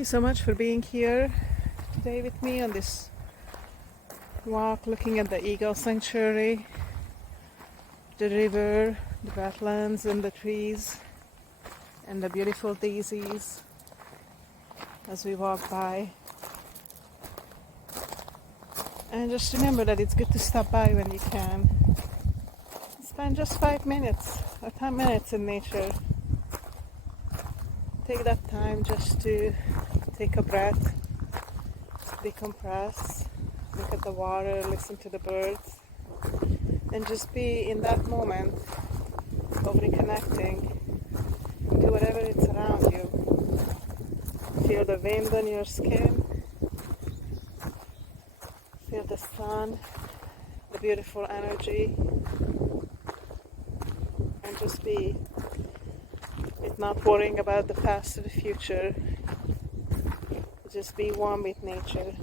you so much for being here today with me on this walk, looking at the eagle sanctuary, the river, the wetlands and the trees and the beautiful daisies as we walk by. And just remember that it's good to stop by when you can. Spend just 5 minutes or 10 minutes in nature. Take that time just to take a breath, decompress, look at the water, listen to the birds, and just be in that moment of reconnecting to whatever is around you. Feel the wind on your skin, feel the sun, the beautiful energy, and just be with not worrying about the past or the future. Just be one with nature.